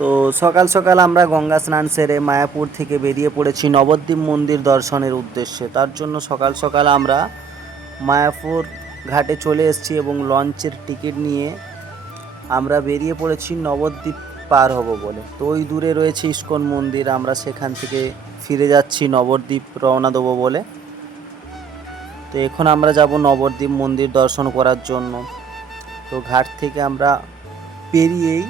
তো সকাল সকাল আমরা গঙ্গা স্নান সেরে মায়াপুর থেকে বেরিয়ে পড়েছি নবদ্বীপ মন্দির দর্শনের উদ্দেশ্যে। তার জন্য সকাল সকাল আমরা মায়াপুর ঘাটে চলে এসেছি এবং লঞ্চের টিকিট নিয়ে আমরা বেরিয়ে পড়েছি নবদ্বীপ পার হব বলে। তো ওই দূরে রয়েছে ইস্কন মন্দির, আমরা সেখান থেকে ফিরে যাচ্ছি নবদ্বীপ রওনা দেবো বলে। তো এখন আমরা যাব নবদ্বীপ মন্দির দর্শন করার জন্য। তো ঘাট থেকে আমরা পেরিয়েই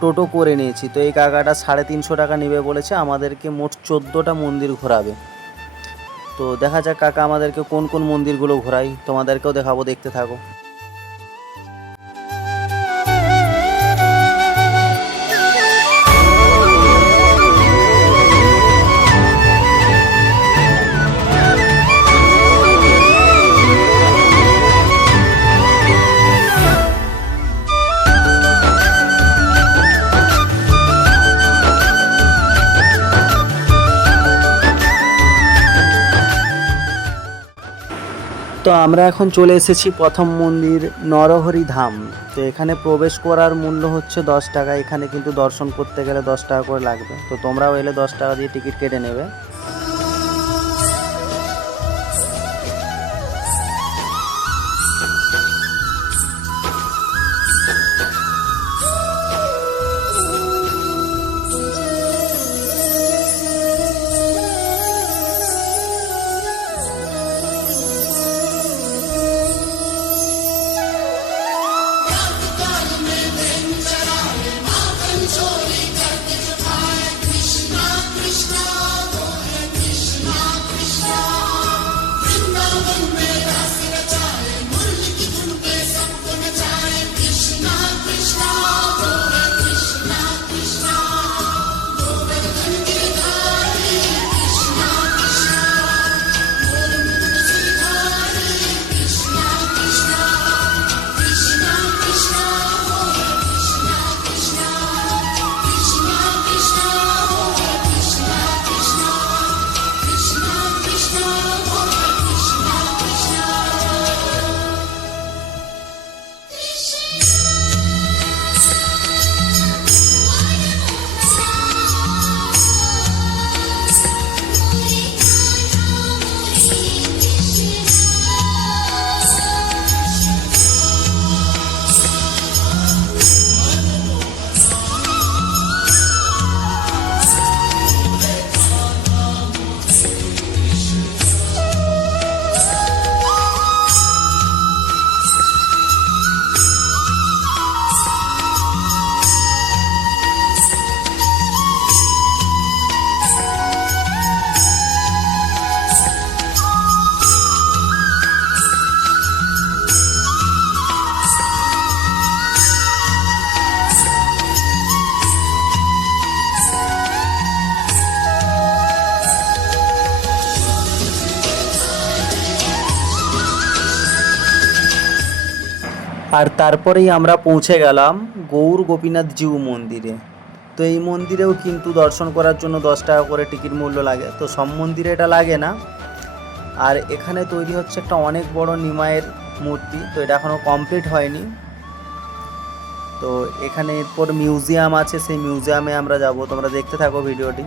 টোটো করে নিয়েছি। তো এই কাকাটা 350 টাকা নেবে বলেছে, আমাদেরকে মোট 14টা মন্দির ঘোরাবে। তো দেখা যাক কাকা আমাদেরকে কোন কোন মন্দিরগুলো ঘোরাই, তোমাদেরকেও দেখাবো, দেখতে থাকো। তো আমরা এখন চলে এসেছি প্রথম মন্দির নরহরি ধাম। তো এখানে প্রবেশ করার মূল্য হচ্ছে 10 টাকা। এখানে কিন্তু দর্শন করতে গেলে 10 টাকা করে লাগবে। তো তোমরাও এলে 10 টাকা দিয়ে টিকিট কেটে নেবে। আর তারপরেই আমরা পৌঁছে গেলাম গৌর গোপীনাথ জিউ মন্দিরে। তো এই মন্দিরেও কিন্তু দর্শন করার জন্য 10 টাকা করে টিকিট মূল্য লাগে। তো সব মন্দিরে এটা লাগে না। আর এখানে তৈরি হচ্ছে একটা অনেক বড় নিমাইয়ের মূর্তি। তো এটা এখনও কমপ্লিট হয়নি। তো এখানে এরপর মিউজিয়াম আছে, সেই মিউজিয়ামে আমরা যাব। তোমরা দেখতে থাকো ভিডিওটি।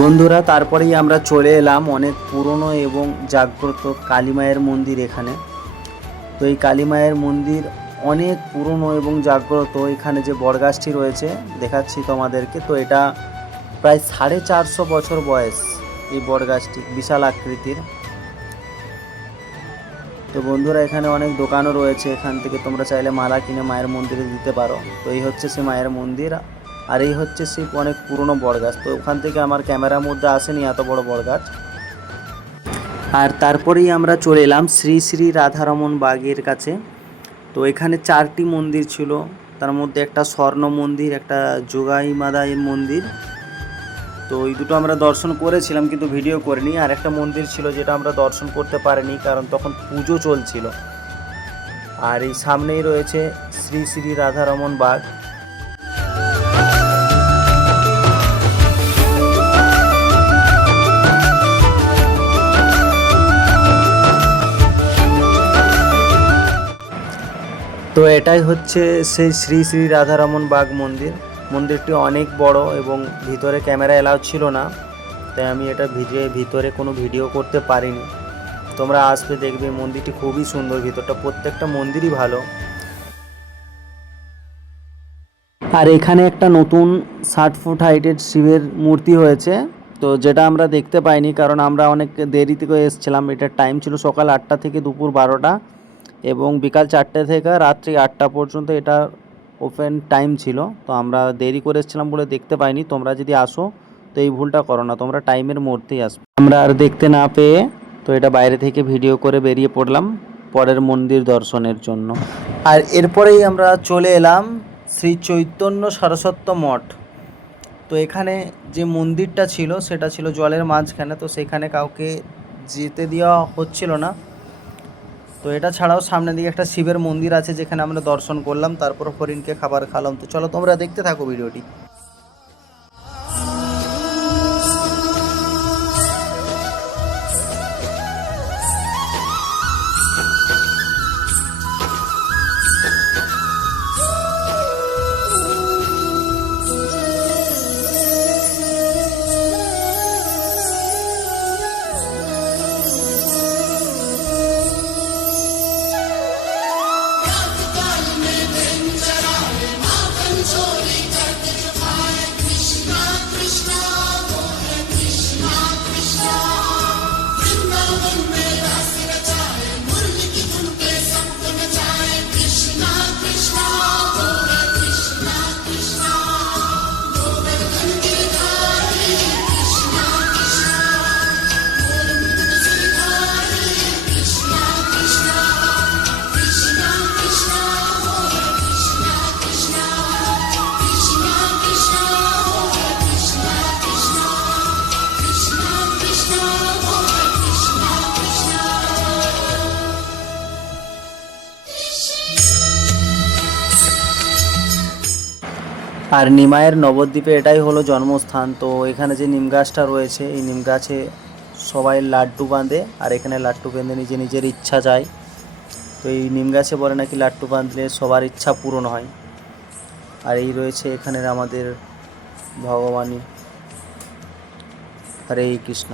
বন্ধুরা, তারপরেই আমরা চলে এলাম অনেক পুরনো এবং জাগ্রত কালী মায়ের মন্দির এখানে। তো এই কালী মায়ের মন্দির অনেক পুরনো এবং জাগ্রত। এখানে যে বটগাছটি রয়েছে দেখাচ্ছি তোমাদেরকে, তো এটা প্রায় 450 বছর বয়স। এই বটগাছটি বিশাল আকৃতির। তো বন্ধুরা, এখানে অনেক দোকানও রয়েছে, এখান থেকে তোমরা চাইলে মালা কিনে মায়ের মন্দিরে দিতে পারো। তো এই হচ্ছে সে মায়ের মন্দির, আর এই হচ্ছে সেই অনেক পুরনো বটগাছ। তো ওখান থেকে আমার ক্যামেরার মধ্যে আসেনি এত বড় বটগাছ। আর তারপরেই আমরা চলে এলাম শ্রী শ্রী রাধারমণ বাগের কাছে। তো এখানে 4টি মন্দির ছিল, তার মধ্যে একটা স্বর্ণ মন্দির, একটা যোগাই মাদাই মন্দির। তো এই দুটো আমরা দর্শন করেছিলাম কিন্তু ভিডিও করিনি। আর একটা মন্দির ছিল যেটা আমরা দর্শন করতে পারিনি কারণ তখন পুজো চলছিল। আর এই সামনেই রয়েছে শ্রী শ্রী রাধারমণ বাগ। তো এটাই হচ্ছে সেই শ্রী শ্রী রাধারমণ বাগ মন্দির। মন্দিরটি অনেক বড় এবং ভিতরে ক্যামেরা এলাও ছিল না, তাই আমি এটা ভিতরে কোনো ভিডিও করতে পারিনি। তোমরা আসবে, দেখবে মন্দিরটি খুবই সুন্দর, ভিতরটা প্রত্যেকটা মন্দিরই ভালো। আর এখানে একটা নতুন 60 ফুট হাইটের শিবের মূর্তি হয়েছে, তো যেটা আমরা দেখতে পাইনি কারণ আমরা অনেক দেরি থেকে এসেছিলাম। এটার টাইম ছিল সকাল 8টা থেকে দুপুর 12টা এবং বিকাল 4টে থেকে রাত্রি 8টা পর্যন্ত এটা ওপেন টাইম ছিল। তো আমরা দেরি করে এসেছিলাম বলে দেখতে পাইনি। তোমরা যদি আসো তো এই ভুলটা করো না, তোমরা টাইমের মধ্যেই আসবে। আমরা আর দেখতে না পেয়ে তো এটা বাইরে থেকে ভিডিও করে বেরিয়ে পড়লাম পরের মন্দির দর্শনের জন্য। আর এরপরেই আমরা চলে এলাম শ্রী চৈতন্য সরস্বত্য মঠ। তো এখানে যে মন্দিরটা ছিল সেটা ছিল জলের মাঝখানে, তো সেখানে কাউকে যেতে দেওয়া হচ্ছিল না। তো এটা ছাড়াও সামনের দিকে একটা শিবের মন্দির আছে যেখানে আমরা দর্শন করলাম, তারপর হরিণকে খাবার খালাম। তো চলো তোমরা দেখতে থাকো ভিডিওটি। আর নিমাইয়ের নবদ্বীপে এটাই হলো জন্মস্থান। তো এখানে যে নিম গাছটা রয়েছে, এই নিম গাছে সবাই লাড্ডু বাঁধে, আর এখানে লাড্ডু বেঁধে নিজের ইচ্ছা যায়। তো এই নিম গাছে বলে নাকি লাড্ডু বাঁধলে সবার ইচ্ছা পূরণ হয়। আর এই রয়েছে এখানের আমাদের ভগবানী। হরে কৃষ্ণ।